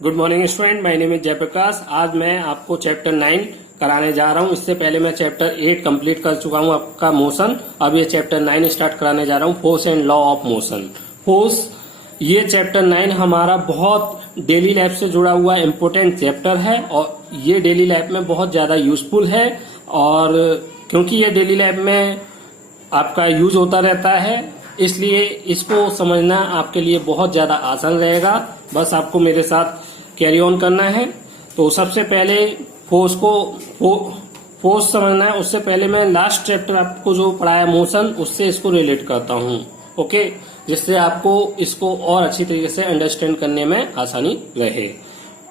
Good morning student, my name is Jayprakash. आज मैं आपको चैप्टर 9 कराने जा रहा हूं। इससे पहले मैं चैप्टर 8 कंप्लीट कर चुका हूं आपका मोशन। अब ये चैप्टर 9 स्टार्ट कराने जा रहा हूं, force and law of motion. Force, ये चैप्टर 9 हमारा बहुत डेली लाइफ से जुड़ा हुआ इम्पोर्टेंट चैप्टर है और ये डेली लाइफ में बहुत ज्यादा यूजफुल है। और क्योंकि ये डेली लाइफ में आपका यूज होता रहता है, इसलिए इसको समझना आपके लिए बहुत ज्यादा आसान रहेगा। बस आपको मेरे साथ कैरी ऑन करना है। तो सबसे पहले फोर्स समझना है। उससे पहले मैं लास्ट चैप्टर आपको जो पढ़ाया मोशन, उससे इसको रिलेट करता हूँ, ओके, जिससे आपको इसको और अच्छी तरीके से अंडरस्टैंड करने में आसानी रहे।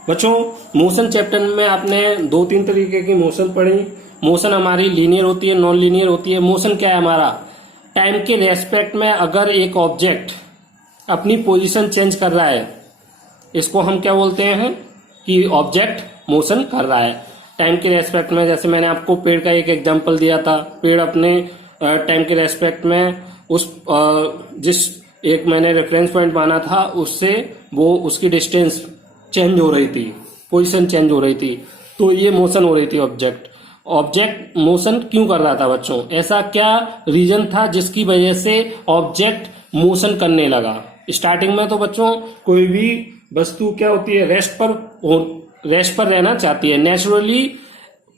बच्चों, मोशन चैप्टर में आपने 2-3 तरीके की मोशन पढ़ी। मोशन हमारी लीनियर होती है, नॉन लीनियर होती है। मोशन क्या है हमारा? टाइम के रेस्पेक्ट में अगर एक ऑब्जेक्ट अपनी पोजीशन चेंज कर रहा है, इसको हम क्या बोलते हैं कि ऑब्जेक्ट मोशन कर रहा है टाइम के रेस्पेक्ट में। जैसे मैंने आपको पेड़ का एक एग्जांपल दिया था। पेड़ अपने टाइम के रेस्पेक्ट में उस जिस एक मैंने रेफरेंस पॉइंट माना था, उससे वो उसकी डिस्टेंस चेंज हो रही थी, पोजीशन चेंज हो रही थी, तो ये मोशन हो रही थी। ऑब्जेक्ट मोशन क्यों कर रहा था बच्चों? ऐसा क्या रीजन था जिसकी वजह से ऑब्जेक्ट मोशन करने लगा? स्टार्टिंग में तो बच्चों कोई भी वस्तु क्या होती है, रेस्ट पर रहना चाहती है। नेचुरली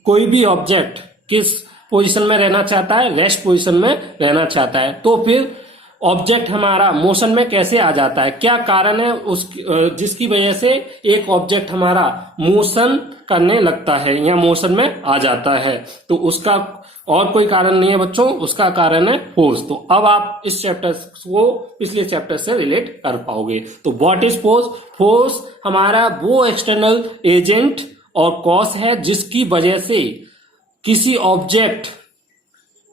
कोई भी ऑब्जेक्ट किस पोजीशन में रहना चाहता है? रेस्ट पोजीशन में रहना चाहता है। तो फिर ऑब्जेक्ट हमारा मोशन में कैसे आ जाता है? क्या कारण है जिसकी वजह से एक ऑब्जेक्ट हमारा मोशन करने लगता है या मोशन में आ जाता है? तो उसका और कोई कारण नहीं है बच्चों, उसका कारण है फोर्स। तो अब आप इस चैप्टर को पिछले चैप्टर से रिलेट कर पाओगे। तो व्हाट इज फोर्स? फोर्स हमारा वो एक्सटर्नल एजेंट और कॉज है जिसकी वजह से किसी ऑब्जेक्ट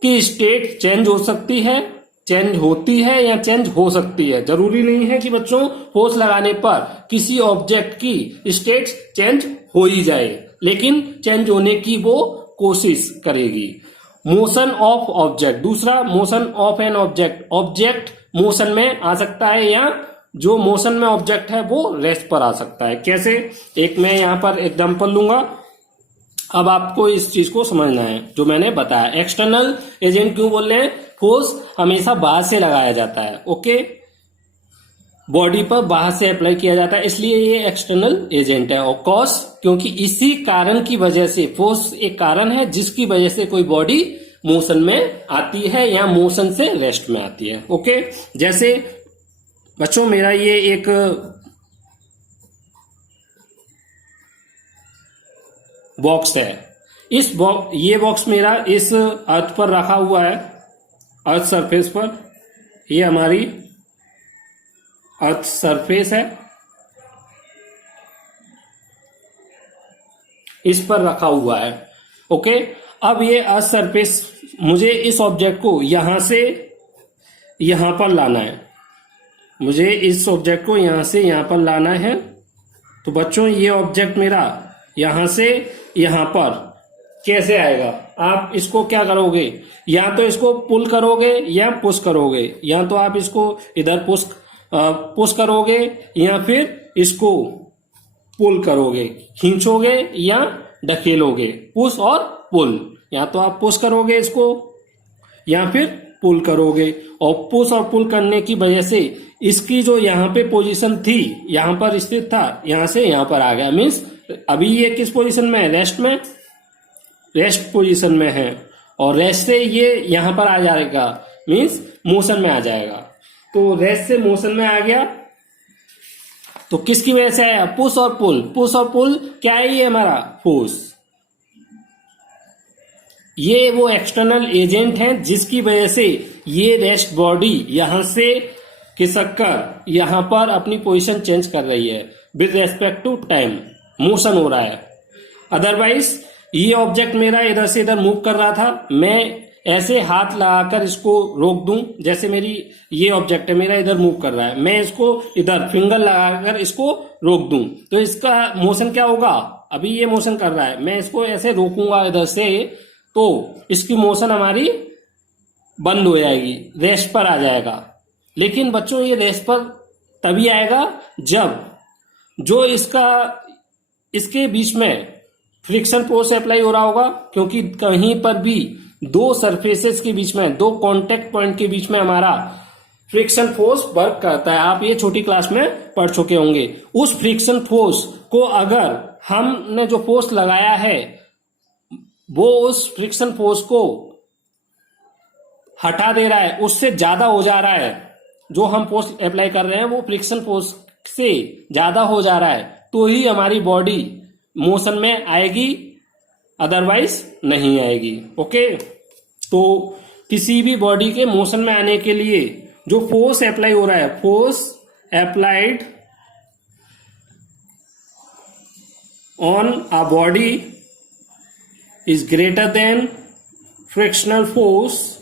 की स्टेट चेंज हो सकती है, चेंज होती है या चेंज हो सकती है। जरूरी नहीं है कि बच्चों फोर्स लगाने पर किसी ऑब्जेक्ट की स्टेट चेंज हो ही जाए, लेकिन चेंज होने की वो कोशिश करेगी। मोशन ऑफ ऑब्जेक्ट, दूसरा motion of an object. Object motion में आ सकता है या जो मोशन में ऑब्जेक्ट है वो रेस्ट पर आ सकता है। कैसे? एक मैं यहां पर एग्जांपल लूंगा। अब आपको इस चीज को समझना है जो मैंने बताया। एक्सटर्नल एजेंट क्यों बोल रहे हैं? फोर्स हमेशा बाहर से लगाया जाता है, ओके, बॉडी पर बाहर से अप्लाई किया जाता है, इसलिए ये एक्सटर्नल एजेंट है। और कॉज, क्योंकि इसी कारण की वजह से, फोर्स एक कारण है जिसकी वजह से कोई बॉडी मोशन में आती है या मोशन से रेस्ट में आती है, ओके। जैसे बच्चों मेरा ये एक बॉक्स है। ये बॉक्स मेरा इस अर्थ पर रखा हुआ है, अर्थ सरफेस पर। ये हमारी अर्थ सरफेस है, इस पर रखा हुआ है, ओके। अब ये अर्थ सरफेस, मुझे इस ऑब्जेक्ट को यहां से यहां पर लाना है। मुझे इस ऑब्जेक्ट को यहां से यहां पर लाना है। तो बच्चों ये ऑब्जेक्ट मेरा यहां से यहां पर कैसे आएगा? आप इसको क्या करोगे? या तो इसको पुल करोगे या पुश करोगे। या तो आप इसको इधर पुश करोगे या फिर इसको पुल करोगे, खींचोगे या ढकेलोगे। पुश और पुल, या तो आप पुश करोगे इसको या फिर पुल करोगे। और पुश और पुल करने की वजह से इसकी जो यहाँ पे पोजीशन थी, यहाँ पर स्थित था, यहां से यहां पर आ गया। मीन्स अभी ये किस पोजीशन में है? रेस्ट में, रेस्ट पोजीशन में है। और रेस्ट से ये यहां पर आ जाएगा, मीन्स मोशन में आ जाएगा। तो रेस्ट से मोशन में आ गया, तो किसकी वजह से आया? पुश और पुल। पुश और पुल क्या है? ये हमारा फोर्स। ये वो एक्सटर्नल एजेंट है जिसकी वजह से ये रेस्ट बॉडी यहां से खिसक कर यहां पर अपनी पोजीशन चेंज कर रही है with respect to time, motion हो रहा है। अदरवाइज ये ऑब्जेक्ट मेरा इधर से इधर मूव कर रहा था, मैं ऐसे हाथ लगाकर इसको रोक दूं। जैसे मेरी ये ऑब्जेक्ट है मेरा, इधर मूव कर रहा है, मैं इसको इधर फिंगर लगाकर इसको रोक दूं, तो इसका मोशन क्या होगा? अभी ये मोशन कर रहा है, मैं इसको ऐसे रोकूंगा इधर से, तो इसकी मोशन हमारी बंद हो जाएगी, रेस्ट पर आ जाएगा। लेकिन बच्चों ये रेस्ट पर तभी आएगा जब जो इसके बीच में फ्रिक्शन फोर्स अप्लाई हो रहा होगा, क्योंकि कहीं पर भी दो सरफेसेस के बीच में, दो कांटेक्ट पॉइंट के बीच में हमारा फ्रिक्शन फोर्स वर्क करता है। आप ये छोटी क्लास में पढ़ चुके होंगे। उस फ्रिक्शन फोर्स को अगर हमने जो फोर्स लगाया है वो उस फ्रिक्शन फोर्स को हटा दे रहा है, उससे ज्यादा हो जा रहा है, जो हम फोर्स अप्लाई कर रहे हैं वो फ्रिक्शन फोर्स से ज्यादा हो जा रहा है, तो ही हमारी बॉडी मोशन में आएगी, अदरवाइज नहीं आएगी। ओके, तो किसी भी बॉडी के मोशन में आने के लिए जो फोर्स अप्लाई हो रहा है, force applied on a body is greater than frictional force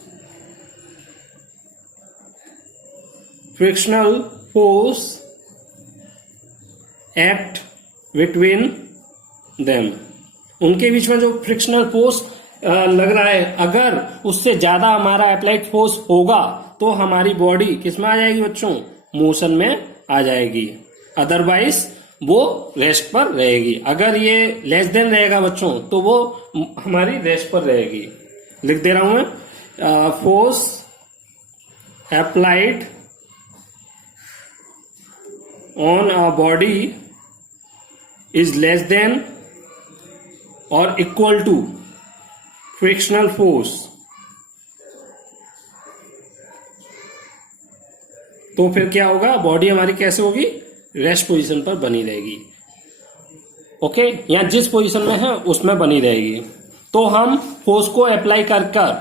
act between them. उनके बीच में जो फ्रिक्शनल फोर्स लग रहा है, अगर उससे ज्यादा हमारा अप्लाइड फोर्स होगा तो हमारी बॉडी किस में आ जाएगी बच्चों? मोशन में आ जाएगी, अदरवाइज वो रेस्ट पर रहेगी। अगर ये लेस देन रहेगा बच्चों तो वो हमारी रेस्ट पर रहेगी। लिख दे रहा हूं मैं, force applied on a body is less than और इक्वल टू फ्रिक्शनल फोर्स, तो फिर क्या होगा? बॉडी हमारी कैसे होगी? रेस्ट पोजीशन पर बनी रहेगी। ओके, या जिस पोजीशन में है उसमें बनी रहेगी। तो हम फोर्स को अप्लाई कर कर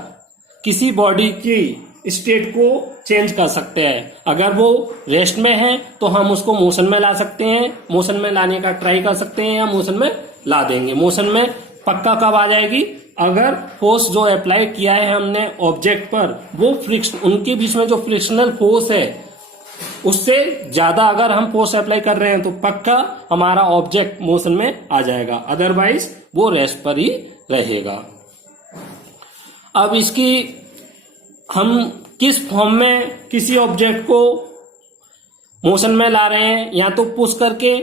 किसी बॉडी की स्टेट को चेंज कर सकते हैं। अगर वो रेस्ट में है तो हम उसको मोशन में ला सकते हैं, मोशन में लाने का ट्राई कर सकते हैं, या मोशन में ला देंगे। मोशन में पक्का कब आ जाएगी? अगर फोर्स जो अप्लाई किया है हमने ऑब्जेक्ट पर, वो फ्रिक्शन, उनके बीच में जो फ्रिक्शनल फोर्स है उससे ज्यादा अगर हम फोर्स अप्लाई कर रहे हैं तो पक्का हमारा ऑब्जेक्ट मोशन में आ जाएगा, अदरवाइज वो रेस्ट पर ही रहेगा। अब इसकी हम किस फॉर्म में किसी ऑब्जेक्ट को मोशन में ला रहे हैं, या तो पुश करके,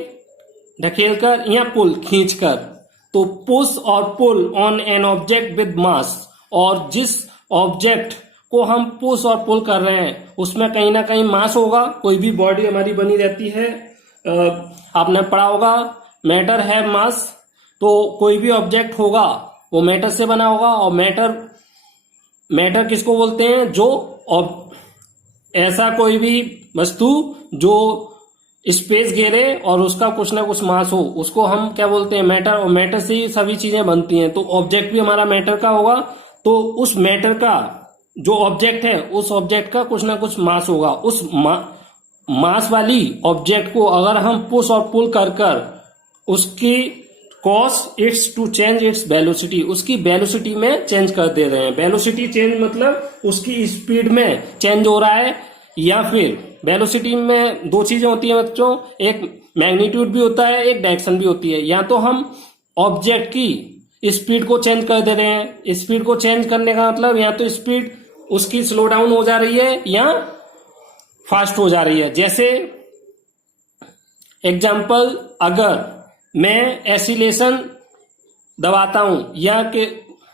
ढकेल कर, या पुल, खींच कर। तो पुश और pull on an object with mass, और जिस ऑब्जेक्ट को हम पुश और पुल कर रहे हैं उसमें कहीं ना कहीं मास होगा। कोई भी बॉडी हमारी बनी रहती है, आपने पढ़ा होगा मैटर है मास, तो कोई भी ऑब्जेक्ट होगा वो मैटर से बना होगा। और मैटर किसको बोलते हैं? जो ऐसा कोई भी वस्तु जो स्पेस घेरे और उसका कुछ ना कुछ मास हो, उसको हम क्या बोलते हैं? मैटर। और मैटर से ही सभी चीजें बनती हैं, तो ऑब्जेक्ट भी हमारा मैटर का होगा। तो उस मैटर का जो ऑब्जेक्ट है, उस ऑब्जेक्ट का कुछ ना कुछ मास होगा। उस मास वाली ऑब्जेक्ट को अगर हम पुश और पुल कर कर उसकी cause its to change its velocity, उसकी वेलोसिटी में चेंज कर दे रहे हैं। वेलोसिटी चेंज मतलब उसकी स्पीड में चेंज हो रहा है, या फिर वेलोसिटी में दो चीजें होती हैं बच्चों, एक मैग्नीट्यूड भी होता है, एक डायरेक्शन भी होती है। या तो हम ऑब्जेक्ट की स्पीड को चेंज कर दे रहे हैं। स्पीड को चेंज करने का मतलब या तो स्पीड उसकी स्लो डाउन हो जा रही है या फास्ट हो जा रही है। जैसे एग्जाम्पल, अगर मैं एसिलेशन दबाता हूं, या कि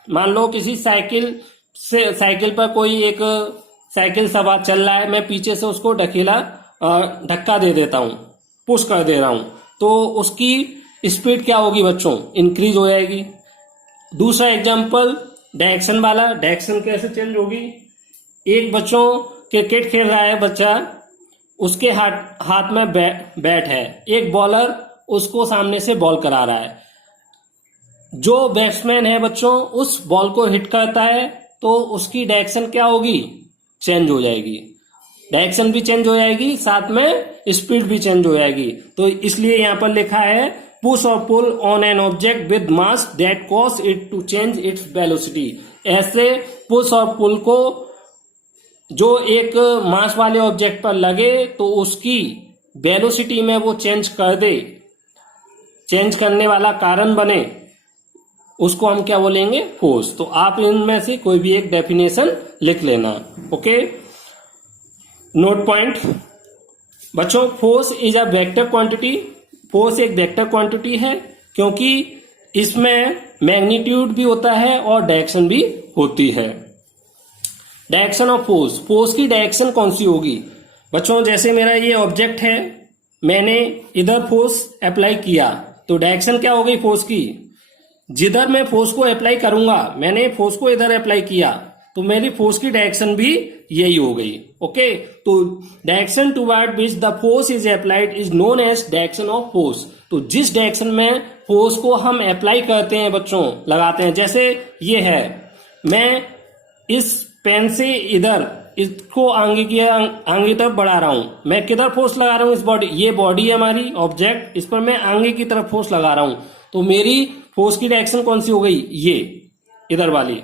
मान लो किसी साइकिल पर कोई एक साइकिल सवार चल रहा है, मैं पीछे से उसको धक्का दे देता हूं, पुश कर दे रहा हूं, तो उसकी स्पीड क्या होगी बच्चों? इंक्रीज हो जाएगी। दूसरा एग्जाम्पल डायरेक्शन वाला, डायरेक्शन कैसे चेंज होगी? एक बच्चों क्रिकेट खेल रहा है बच्चा, उसके हाथ में बैट है, एक बॉलर उसको सामने से बॉल करा रहा है। जो बैट्समैन है बच्चों उस बॉल को हिट करता है तो उसकी डायरेक्शन क्या होगी? चेंज हो जाएगी। डायरेक्शन भी चेंज हो जाएगी, साथ में स्पीड भी चेंज हो जाएगी। तो इसलिए यहां पर लिखा है पुश और pull on an object with mass that cause it to change its velocity. ऐसे पुश और पुल को जो एक मास वाले ऑब्जेक्ट पर लगे तो उसकी वेलोसिटी में वो चेंज कर दे, चेंज करने वाला कारण बने, उसको हम क्या बोलेंगे? फोर्स। तो आप इनमें से कोई भी एक डेफिनेशन लिख लेना। ओके, नोट पॉइंट बच्चों, force is a vector quantity. Force एक वेक्टर क्वांटिटी है क्योंकि इसमें मैग्नीट्यूड भी होता है और डायरेक्शन भी होती है। डायरेक्शन ऑफ फोर्स, फोर्स की डायरेक्शन कौन सी होगी बच्चों? जैसे मेरा ये ऑब्जेक्ट है, मैंने इधर फोर्स अप्लाई किया तो डायरेक्शन क्या हो गई फोर्स की? जिधर मैं फोर्स को अप्लाई करूंगा, मैंने फोर्स को इधर अप्लाई किया तो मेरी फोर्स की डायरेक्शन भी यही हो गई। ओके, तो direction toward which the force is applied is known as direction of force. तो जिस डायरेक्शन में फोर्स को हम अप्लाई करते हैं बच्चों, लगाते हैं, जैसे ये है, मैं इस पेन से इधर इसको आगे तरफ बढ़ा रहा हूं, मैं किधर फोर्स लगा रहा हूं? इस बॉडी, ये बॉडी है हमारी ऑब्जेक्ट, इस पर मैं आगे की तरफ फोर्स लगा रहा हूं तो मेरी फोर्स की डायरेक्शन कौन सी हो गई? ये इधर वाली,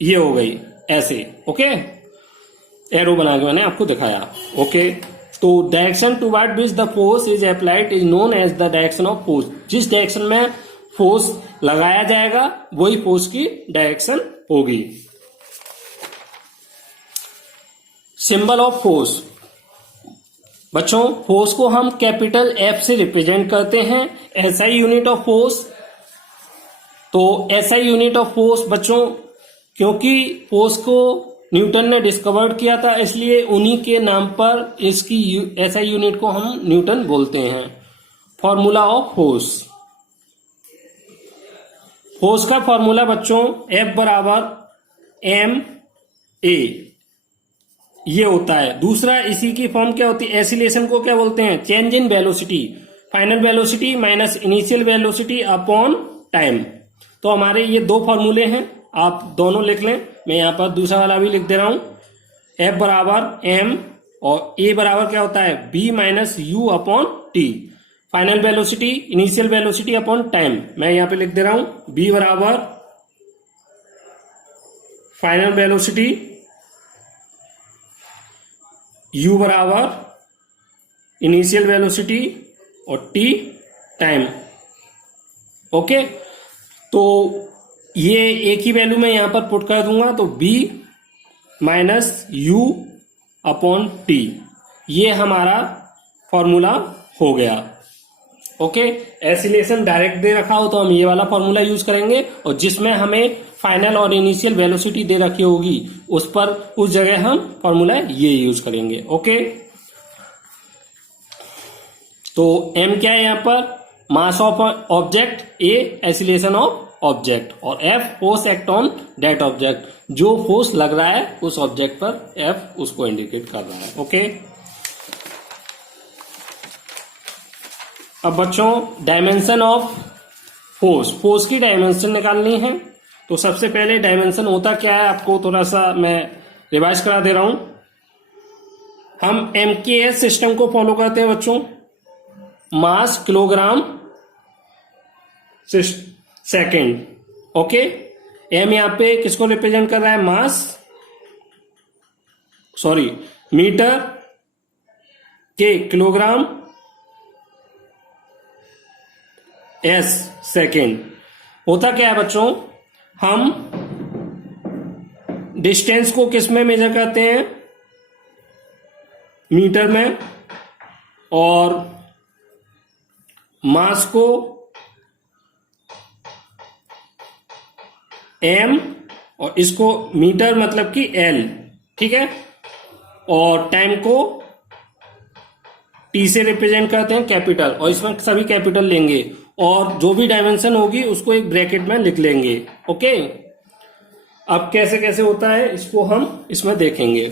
ये हो गई ऐसे। ओके, एरो बना के मैंने आपको दिखाया। ओके, तो direction toward which the force is applied is known as the direction of force. जिस डायरेक्शन में फोर्स लगाया जाएगा वही फोर्स की डायरेक्शन होगी। सिंबल ऑफ फोर्स बच्चों, फोर्स को हम कैपिटल एफ से रिप्रेजेंट करते हैं। एसआई यूनिट ऑफ फोर्स, तो एसआई यूनिट ऑफ फोर्स बच्चों, क्योंकि फोर्स को न्यूटन ने डिस्कवर्ड किया था इसलिए उन्हीं के नाम पर इसकी एसआई यूनिट को हम न्यूटन बोलते हैं। फॉर्मूला ऑफ फोर्स, फोर्स का फॉर्मूला बच्चों एफ बराबर एम ए, ये होता है। दूसरा, इसी की फॉर्म क्या होती है? एसिलेशन को क्या बोलते हैं? Change in velocity, final velocity minus initial velocity upon time. तो हमारे ये दो फॉर्मूले हैं, आप दोनों लिख लें। मैं यहां पर दूसरा वाला भी लिख दे रहा हूं। एफ बराबर एम और ए बराबर क्या होता है? V minus u upon t. Final velocity, initial velocity upon time, मैं यहां पे लिख दे रहा हूं। बी बराबर फाइनल वेलोसिटी, u बराबर इनिशियल वेलोसिटी और t टाइम। ओके, तो ये एक ही वैल्यू मैं यहां पर पुट कर दूंगा तो b minus u upon T, ये हमारा फॉर्मूला हो गया। ओके, एसिलेशन डायरेक्ट दे रखा हो तो हम ये वाला फॉर्मूला यूज करेंगे, और जिसमें हमें फाइनल और इनिशियल वेलोसिटी दे रखी होगी उस जगह हम फॉर्मूला ये यूज करेंगे। ओके, तो m क्या है यहां पर? Mass of object, a acceleration of object, और f force act on that object. जो फोर्स लग रहा है उस ऑब्जेक्ट पर f उसको इंडिकेट कर रहा है। ओके, अब बच्चों डायमेंशन ऑफ फोर्स, फोर्स की डायमेंशन निकालनी है। तो सबसे पहले डायमेंशन होता क्या है आपको थोड़ा सा मैं रिवाइज करा दे रहा हूं। हम MKS सिस्टम को फॉलो करते हैं बच्चों, मास किलोग्राम सेकेंड। ओके, m यहां पे किसको रिप्रेजेंट कर रहा है? मास, सॉरी मीटर के किलोग्राम, s सेकेंड। होता क्या है बच्चों, हम डिस्टेंस को किस में मेजर करते हैं? मीटर में, और मास को m, और इसको मीटर मतलब कि l, ठीक है, और टाइम को t से रिप्रेजेंट करते हैं कैपिटल, और इसमें सभी कैपिटल लेंगे, और जो भी डायमेंशन होगी उसको एक ब्रैकेट में लिख लेंगे। ओके, अब कैसे कैसे होता है इसको हम इसमें देखेंगे।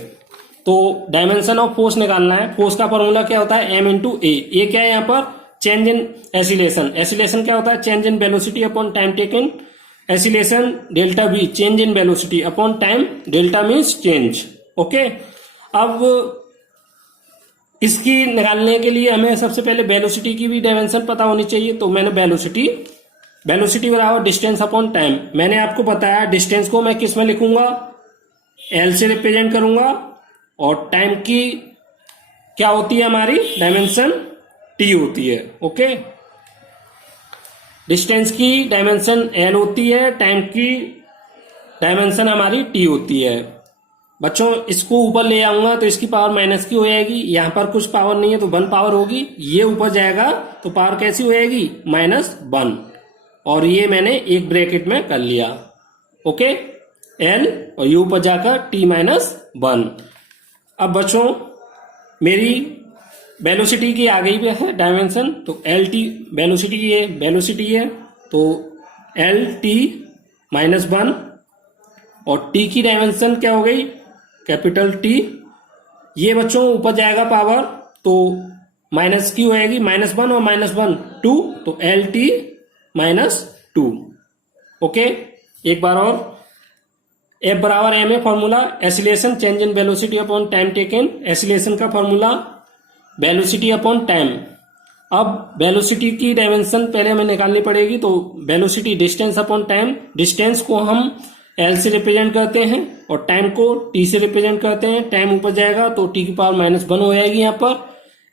तो डायमेंशन ऑफ फोर्स निकालना है। फोर्स का फॉर्मूला क्या होता है? m इंटू ए क्या है यहाँ पर? Change in acylation. एसिलेशन क्या होता है? Change in velocity upon time taken. Acceleration delta v, change in velocity upon time, delta means change. Okay, अब इसकी निकालने के लिए हमें सबसे पहले वेलोसिटी की भी डायमेंशन पता होनी चाहिए। तो मैंने वेलोसिटी बराबर डिस्टेंस अपॉन टाइम। मैंने आपको बताया डिस्टेंस को मैं किस में लिखूंगा? एल से रिप्रेजेंट करूंगा, और टाइम की क्या होती है हमारी डायमेंशन? टी होती है। ओके, डिस्टेंस की डायमेंशन एल होती है, टाइम की डायमेंशन हमारी टी होती है। बच्चों इसको ऊपर ले आऊंगा तो इसकी पावर माइनस की हो जाएगी, यहां पर कुछ पावर नहीं है तो 1 पावर होगी, ये ऊपर जाएगा तो पावर कैसी हो जाएगी -1, और ये मैंने एक ब्रैकेट में कर लिया। ओके, L और ये ऊपर जाकर t-1। अब बच्चों मेरी वेलोसिटी की आ गई है डायमेंशन, तो LT वेलोसिटी है तो LT-1, और T की डायमेंशन क्या हो गई कैपिटल T। ये बच्चों ऊपर जाएगा पावर तो माइनस की हो जाएगी, -1 और -1 2, तो LT-2। ओके, एक बार और, F बराबर m है formula, acceleration change in velocity upon time taken, acceleration का फॉर्मूला वेलोसिटी अपॉन टाइम। अब वेलोसिटी की डायमेंशन पहले हमें निकालनी पड़ेगी, तो velocity distance upon time, distance को हम L से रिप्रेजेंट करते हैं और टाइम को T से रिप्रेजेंट करते हैं। टाइम ऊपर जाएगा तो T की पावर -1 हो जाएगी, यहाँ पर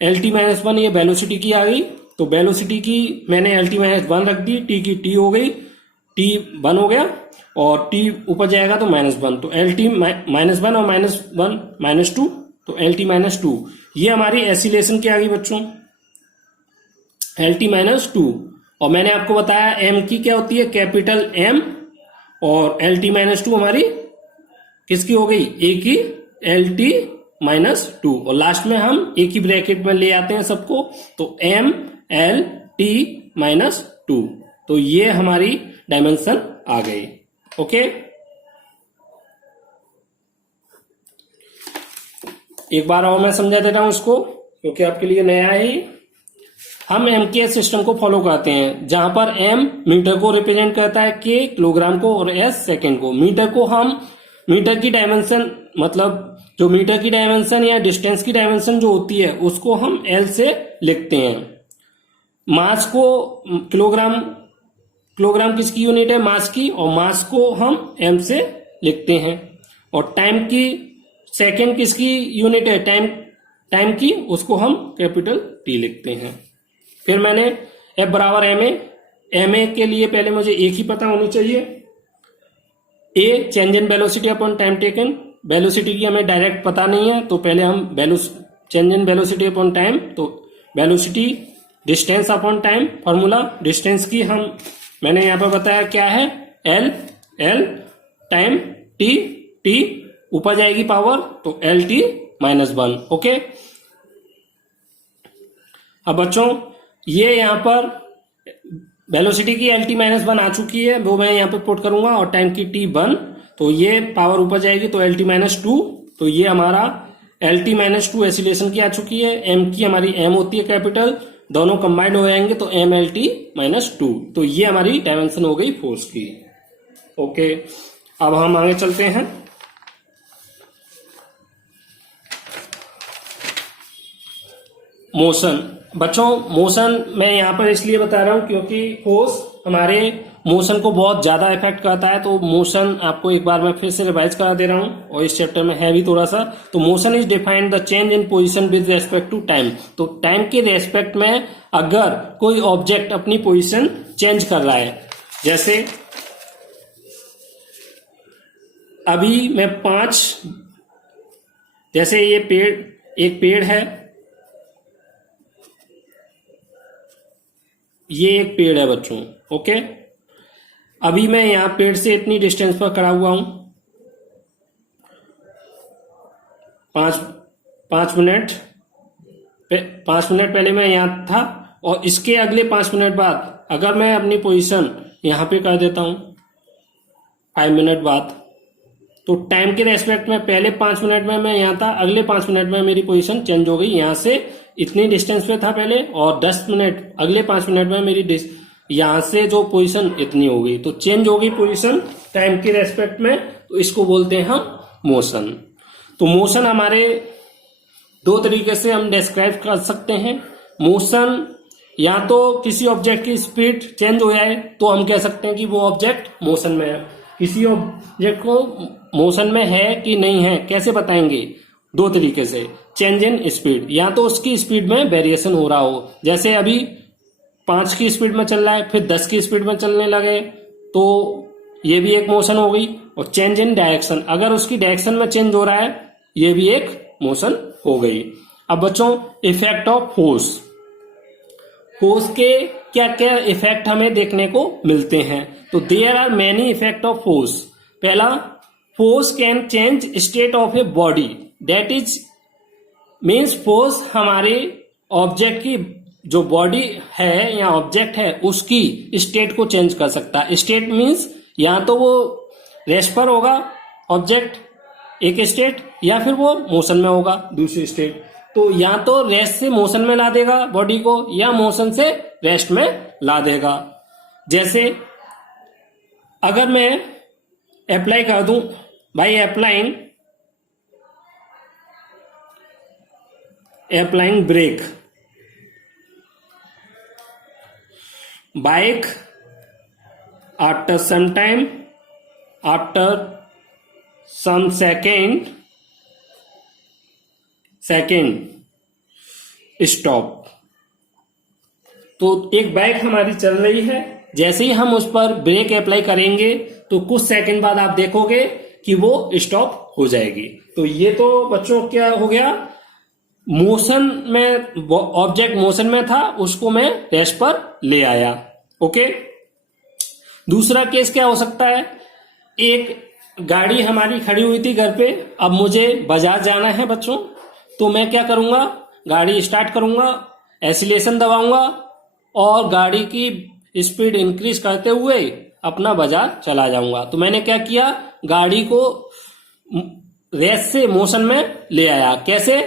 LT-1 ये वेलोसिटी की आ गई, तो वेलोसिटी की मैंने LT-1 रख दी, T की T हो गई, T1 हो गया और T ऊपर जाएगा तो -1, तो LT-1 और -1 -2, तो LT-2। ये हमारी एसिलेशन की आ गई बच्चों, LT-2। और मैंने आपको बताया M की क्या होती है कैपिटल M, और LT-2 हमारी किसकी हो गई A की LT-2, और लास्ट में हम एक ही ब्रैकेट में ले आते हैं सबको, तो M LT-2, तो ये हमारी डायमेंशन आ गई। ओके, एक बार और मैं समझा देता हूं इसको क्योंकि आपके लिए नया है। हम MKS सिस्टम को फॉलो करते हैं जहां पर M मीटर को रिप्रेजेंट करता है, K किलोग्राम को और S सेकंड को। मीटर को हम मीटर की डायमेंशन, मतलब जो मीटर की डायमेंशन या डिस्टेंस की डायमेंशन जो होती है उसको हम L से लिखते हैं। मास को किलोग्राम किसकी यूनिट है मास की, और मास को हम M से लिखते हैं। और टाइम की सेकंड किसकी यूनिट है टाइम की, उसको हम कैपिटल T लिखते हैं। फिर मैंने F बराबर ma के लिए पहले मुझे एक ही पता होनी चाहिए, A change in velocity upon time taken. Velocity की हमें डायरेक्ट पता नहीं है तो पहले हम change in velocity upon time, तो velocity distance upon time, formula distance की मैंने यहाँ पर बताया क्या है L टाइम T ऊपर जाएगी पावर तो LT-1। ओके, अब बच्चों ये यहाँ पर वेलोसिटी की LT-1 आ चुकी है, वो मैं यहाँ पे पुट करूंगा, और टाइम की T1, तो ये पावर ऊपर जाएगी तो LT-2, तो ये हमारा LT-2 एसिलेशन की आ चुकी है। M की हमारी M होती है कैपिटल, दोनों कंबाइंड हो जाएंगे तो MLT-2, तो ये हमारी डायमेंशन हो गई फोर्स की। ओके, अब हम आगे चलते हैं। मोशन, बच्चों मोशन मैं यहाँ पर इसलिए बता रहा हूँ क्योंकि फोर्स हमारे मोशन को बहुत ज्यादा इफेक्ट करता है, तो मोशन आपको एक बार मैं फिर से रिवाइज करा दे रहा हूँ, और इस चैप्टर में है भी थोड़ा सा। तो motion is defined the change in position with respect to time, तो टाइम के रेस्पेक्ट में अगर कोई ऑब्जेक्ट अपनी पोजीशन चेंज कर रहा है, जैसे अभी मैं जैसे ये एक पेड़ है, ये एक पेड़ है बच्चों। ओके, अभी मैं यहाँ पेड़ से इतनी डिस्टेंस पर खड़ा हुआ हूं, 5 मिनट पहले मैं यहाँ था, और इसके अगले 5 मिनट बाद अगर मैं अपनी पोजीशन यहाँ पे कर देता हूं 5 मिनट बाद, तो टाइम के रेस्पेक्ट में पहले 5 मिनट में मैं यहाँ था, अगले 5 मिनट में मेरी पोजीशन चेंज हो गई, यहाँ से इतनी डिस्टेंस पे था पहले, और 10 मिनट अगले 5 मिनट में मेरी यहाँ से जो पोजीशन इतनी हो गई, तो चेंज हो गई पोजीशन टाइम के रेस्पेक्ट में, तो इसको बोलते हैं हम मोशन। तो मोशन हमारे 2 तरीके से हम डिस्क्राइब कर सकते हैं। मोशन या तो किसी ऑब्जेक्ट की स्पीड चेंज हो जाए तो हम कह सकते हैं कि वो ऑब्जेक्ट मोशन में है। किसी ऑब्जेक्ट को मोशन में है कि नहीं है कैसे बताएंगे, 2 तरीके से, चेंज इन स्पीड, या तो उसकी स्पीड में वेरिएशन हो रहा हो, जैसे अभी 5 की स्पीड में चल रहा है फिर 10 की स्पीड में चलने लगे, तो ये भी एक मोशन हो गई। और चेंज इन डायरेक्शन, अगर उसकी डायरेक्शन में चेंज हो रहा है, ये भी एक मोशन हो गई। अब बच्चों इफेक्ट ऑफ फोर्स, फोर्स के क्या क्या इफेक्ट हमें देखने को मिलते हैं। तो there are many effect of force. पहला, force can change state of a body, that is means force हमारे ऑब्जेक्ट की जो बॉडी है या ऑब्जेक्ट है उसकी स्टेट को चेंज कर सकता है। स्टेट मीन्स या तो वो रेस्ट पर होगा ऑब्जेक्ट एक स्टेट, या फिर वो मोशन में होगा दूसरी स्टेट। तो या तो रेस्ट से मोशन में ला देगा बॉडी को, या मोशन से रेस्ट में ला देगा। जैसे अगर मैं अप्लाई कर दूं, by applying brake, bike after some time, after some second stop. तो एक बाइक हमारी चल रही है, जैसे ही हम उस पर ब्रेक अप्लाई करेंगे तो कुछ सेकंड बाद आप देखोगे कि वो स्टॉप हो जाएगी। तो ये तो बच्चों क्या हो गया, मोशन में ऑब्जेक्ट मोशन में था, उसको मैं रेस्ट पर ले आया। ओके, दूसरा केस क्या हो सकता है, एक गाड़ी हमारी खड़ी हुई थी घर पे, अब मुझे बाजार जाना है बच्चों, तो मैं क्या करूंगा, गाड़ी स्टार्ट करूंगा, एक्सीलरेशन दबाऊंगा और गाड़ी की स्पीड इंक्रीज करते हुए अपना बाजार चला जाऊंगा। तो मैंने क्या किया, गाड़ी को रेस्ट से मोशन में ले आया। कैसे,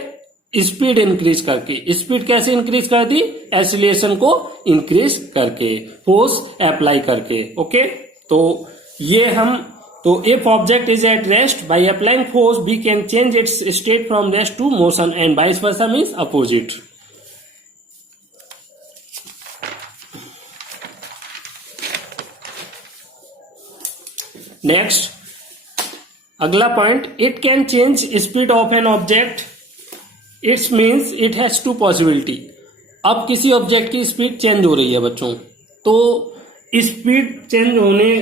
स्पीड इंक्रीज करके। स्पीड कैसे इंक्रीज कर दी, एक्सीलरेशन को इंक्रीज करके, फोर्स अप्लाई करके। ओके, तो ये हम तो if object is at rest, by applying force we can change its state from rest to motion, and vice versa means opposite. Next, अगला point, it can change speed of an object. It means it has two possibility. अब किसी object की speed change हो रही है बच्चों, तो speed change होने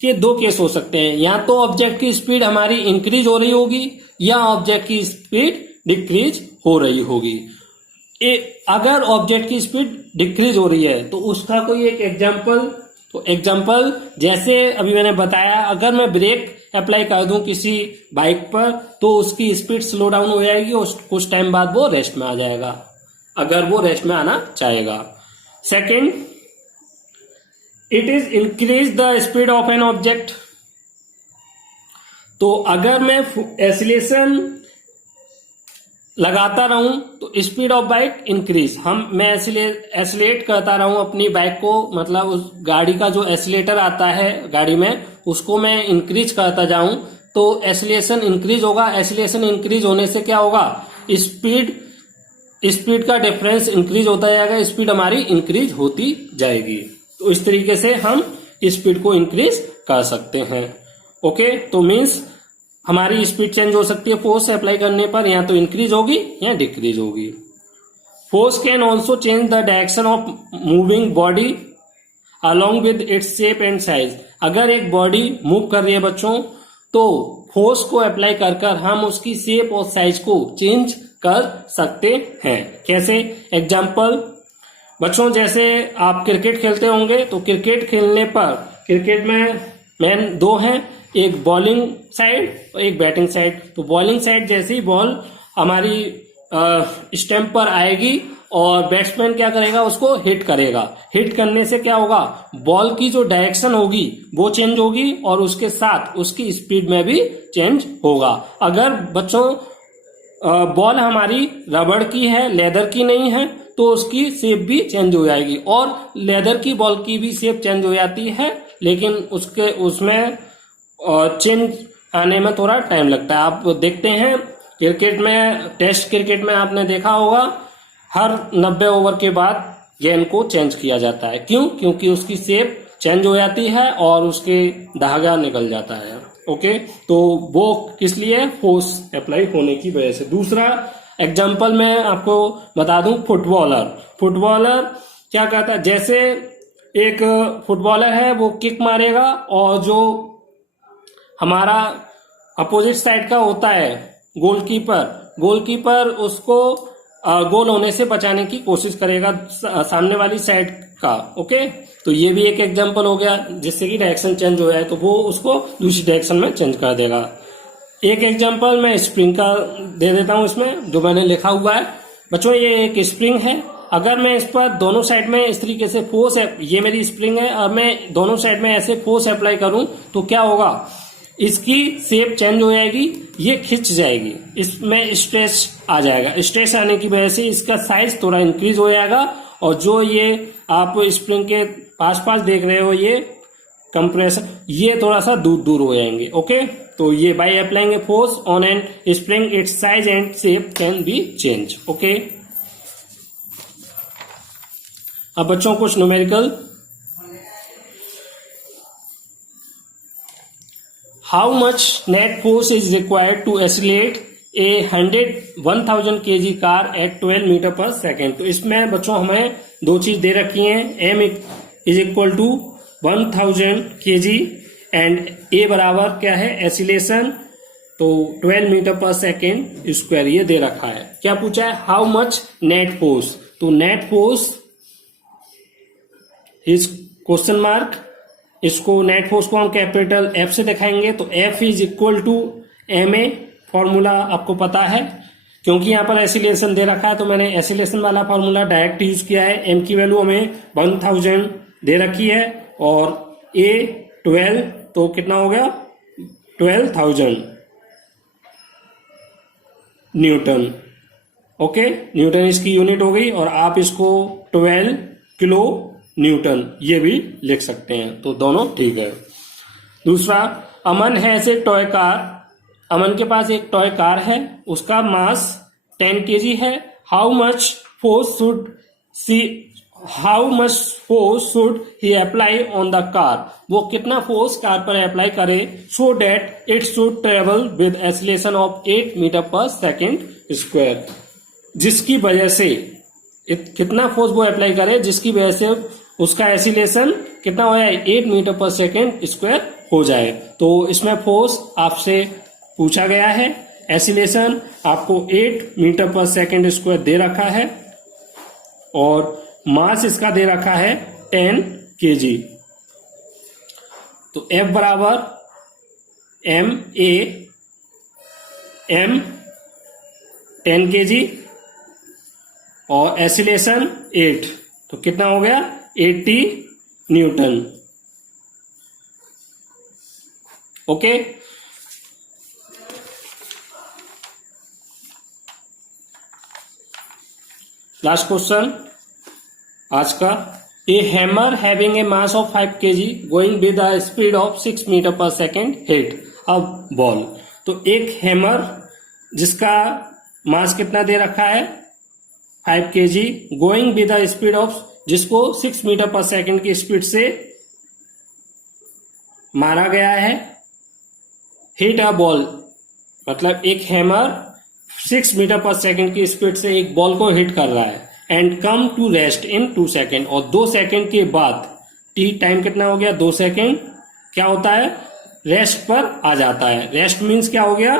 के दो केस हो सकते हैं, या तो ऑब्जेक्ट की स्पीड हमारी इंक्रीज हो रही होगी या ऑब्जेक्ट की स्पीड डिक्रीज हो रही होगी। अगर ऑब्जेक्ट की स्पीड डिक्रीज हो रही है तो उसका कोई एक एग्जांपल, तो एग्जांपल जैसे अभी मैंने बताया, अगर मैं ब्रेक अप्लाई कर दूं किसी बाइक पर तो उसकी स्पीड स्लो डाउन हो जाएगी और कुछ टाइम बाद वो रेस्ट में आ जाएगा, अगर वो रेस्ट में आना चाहेगा। Second, it is increase the speed of an object. तो अगर मैं एक्सीलरेशन लगाता रहूं तो स्पीड ऑफ बाइक इंक्रीज, मैं एक्सीलेट करता रहूं अपनी बाइक को, मतलब उस गाड़ी का जो एक्सीलेटर आता है गाड़ी में उसको मैं इंक्रीज करता जाऊं तो एक्सीलरेशन इंक्रीज होगा। एक्सीलरेशन इंक्रीज होने से क्या होगा, स्पीड का डिफरेंस इंक्रीज होता जाएगा, स्पीड हमारी इंक्रीज होती जाएगी। तो इस तरीके से हम स्पीड को इंक्रीज कर सकते हैं। ओके, तो मीन्स हमारी स्पीड चेंज हो सकती है फोर्स अप्लाई करने पर, या तो इंक्रीज होगी या डिक्रीज होगी। Force can also change the direction of moving body along with its shape and size. अगर एक बॉडी मूव कर रही है बच्चों तो फोर्स को अप्लाई कर कर हम उसकी शेप और साइज को चेंज कर सकते हैं। कैसे, एग्जाम्पल बच्चों, जैसे आप क्रिकेट खेलते होंगे तो क्रिकेट खेलने पर क्रिकेट में मैन दो हैं, एक बॉलिंग साइड और एक बैटिंग साइड। तो बॉलिंग साइड जैसे ही बॉल हमारी स्टंप पर आएगी और बैट्समैन क्या करेगा, उसको हिट करेगा। हिट करने से क्या होगा, बॉल की जो डायरेक्शन होगी वो चेंज होगी और उसके साथ उसकी स्पीड में भी चेंज होगा। अगर बच्चों बॉल हमारी रबड़ की है, लेदर की नहीं है, तो उसकी शेप भी चेंज हो जाएगी। और लेदर की बॉल की भी शेप चेंज हो जाती है, लेकिन उसमें चेंज आने में थोड़ा टाइम लगता है। आप देखते हैं क्रिकेट में, टेस्ट क्रिकेट में आपने देखा होगा हर 90 ओवर के बाद गेंद को चेंज किया जाता है। क्यों? क्योंकि उसकी शेप चेंज हो जाती है और उसके धागा निकल जाता है। ओके, तो वो किस लिए, फोर्स अप्लाई होने की वजह से। दूसरा एग्जाम्पल मैं आपको बता दूं, फुटबॉलर क्या कहता है, जैसे एक फुटबॉलर है वो किक मारेगा और जो हमारा अपोजिट साइड का होता है गोलकीपर, गोलकीपर उसको गोल होने से बचाने की कोशिश करेगा सामने वाली साइड का। ओके, तो ये भी एक एग्जांपल हो गया जिससे कि डायरेक्शन चेंज हो जाए तो वो उसको दूसरी डायरेक्शन में चेंज कर देगा। एक एग्जांपल मैं स्प्रिंग का दे देता हूं इसमें, जो मैंने लिखा हुआ है। बच्चों ये एक स्प्रिंग है, अगर मैं इस पर दोनों साइड में इस तरीके से फोर्स है, ये मेरी स्प्रिंग है और मैं दोनों साइड में ऐसे फोर्स अप्लाई करूं तो क्या होगा, इसकी शेप चेंज हो जाएगी, ये खिंच जाएगी, इसमें स्ट्रेस आ जाएगा। स्ट्रेस आने की वजह से इसका साइज थोड़ा इंक्रीज हो जाएगा और जो ये आप स्प्रिंग के पास पास देख रहे हो ये कंप्रेशन, ये थोड़ा सा दूर दूर हो जाएंगे। ओके, तो ये by applying a force on an spring its size and shape can be change. Okay, अब बच्चों कुछ numerical. How much net force is required to accelerate a 1000 kg car at 12 metre पर सेकेंड। तो इसमें बच्चों हमें दो चीज दे रखी हैं, m is equal to 1000 kg and a बराबर क्या है, एक्सीलरेशन, तो 12 मीटर पर सेकेंड स्क्वायर ये दे रखा है। क्या पूछा है, हाउ मच नेट फोर्स, तो net force is question mark, इसको नेट फोर्स को हम कैपिटल F से दिखाएंगे, तो F is equal to ma, formula आपको पता है, क्योंकि यहाँ पर एसिलेशन दे रखा है तो मैंने एसिलेशन वाला फॉर्मूला डायरेक्ट यूज किया है। m की वैल्यू हमें 1000 दे रखी है और a 12, तो कितना हो गया 12,000 न्यूटन। ओके, न्यूटन इसकी यूनिट हो गई और आप इसको 12 किलो न्यूटन ये भी लिख सकते हैं, तो दोनों ठीक है। दूसरा, अमन है ऐसे टॉय कार, अमन के पास एक टॉय कार है, उसका मास 10 kg है। How much force should he apply on the car, वो कितना फोर्स कार पर अप्लाई करे so that it should travel with acceleration of 8 metre पर सेकेंड स्क्वायर, जिसकी वजह से कितना फोर्स वो अप्लाई करे जिसकी वजह से उसका एक्सीलरेशन कितना हो जाए, 8 मीटर पर सेकेंड स्क्वायर हो जाए। तो इसमें फोर्स आपसे पूछा गया है, एक्सीलरेशन आपको 8 मीटर पर सेकेंड स्क्वायर दे रखा है और मास इसका दे रखा है 10 kg। तो F बराबर m 10 kg और एक्सीलरेशन 8, तो कितना हो गया 80 न्यूटन। ओके, लास्ट क्वेश्चन आज का, a hammer having a mass of 5 kg going with a speed of 6 meter पर सेकेंड हिट अ बॉल। तो एक हैमर जिसका मास कितना दे रखा है 5 kg, going with a speed of, जिसको 6 मीटर पर सेकेंड की स्पीड से मारा गया है, हिट अ बॉल, मतलब एक हैमर 6 मीटर पर सेकेंड की स्पीड से एक बॉल को हिट कर रहा है, and come to rest in 2 second, और 2 सेकेंड के बाद टी टाइम कितना हो गया 2 सेकेंड, क्या होता है रेस्ट पर आ जाता है। रेस्ट मीन्स क्या हो गया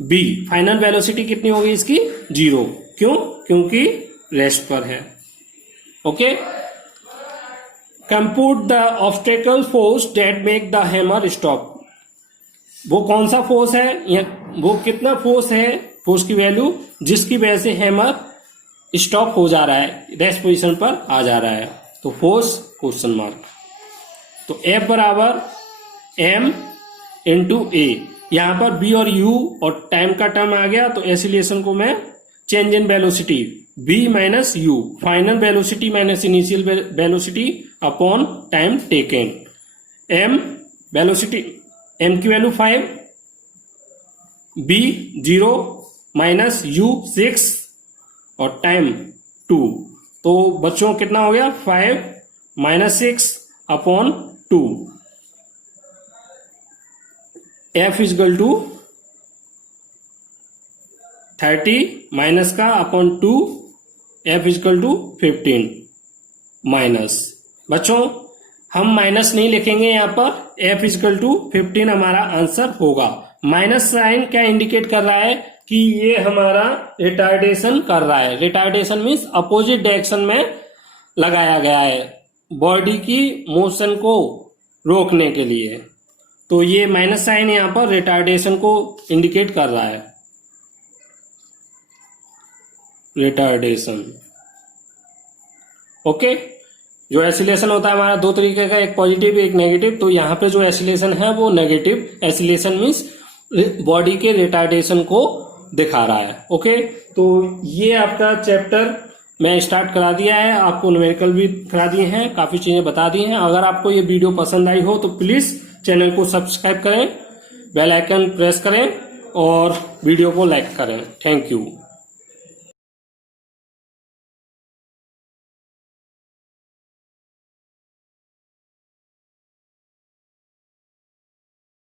बी, फाइनल वेलोसिटी कितनी होगी इसकी 0, क्यों, क्योंकि रेस्ट पर है। Okay, compute the obstacle force that make the hammer stop, वो कौन सा फोर्स है या वो कितना फोर्स है, फोर्स की वैल्यू जिसकी वजह से हैमर स्टॉप हो जा रहा है, रेस्ट पोजीशन पर आ जा रहा है, तो फोर्स क्वेश्चन मार्क। तो F बराबर m इंटू ए, यहां पर b और u और टाइम का टर्म आ गया, तो एक्सीलरेशन को मैं change in velocity v minus u, final velocity minus initial velocity upon time taken. m velocity, m की वैल्यू 5, b 0 माइनस u 6 और टाइम 2, तो बच्चों कितना हो गया 5 minus 6 upon 2, F is equal to 30 minus का upon 2, F is equal to 15 minus. बच्चों हम माइनस नहीं लिखेंगे यहां पर, F इक्वल टू 15 हमारा आंसर होगा। माइनस साइन क्या इंडिकेट कर रहा है कि ये हमारा रिटार्डेशन कर रहा है। रिटार्डेशन मीन्स अपोजिट डायरेक्शन में लगाया गया है बॉडी की मोशन को रोकने के लिए। तो ये माइनस साइन यहां पर रिटार्डेशन को इंडिकेट कर रहा है, रिटार्डेशन। ओके, जो एसिलेशन होता है हमारा दो तरीके का, एक पॉजिटिव एक नेगेटिव। तो यहाँ पे जो एसिलेशन है वो नेगेटिव एसिलेशन मीन्स बॉडी के रिटार्डेशन को दिखा रहा है। ओके, तो ये आपका चैप्टर मैं स्टार्ट करा दिया है, आपको न्यूमेरिकल भी करा दिए हैं, काफी चीजें बता दी हैं। अगर आपको ये वीडियो पसंद आई हो तो प्लीज चैनल को सब्सक्राइब करें, बेल आइकन प्रेस करें और वीडियो को लाइक करें। Thank you.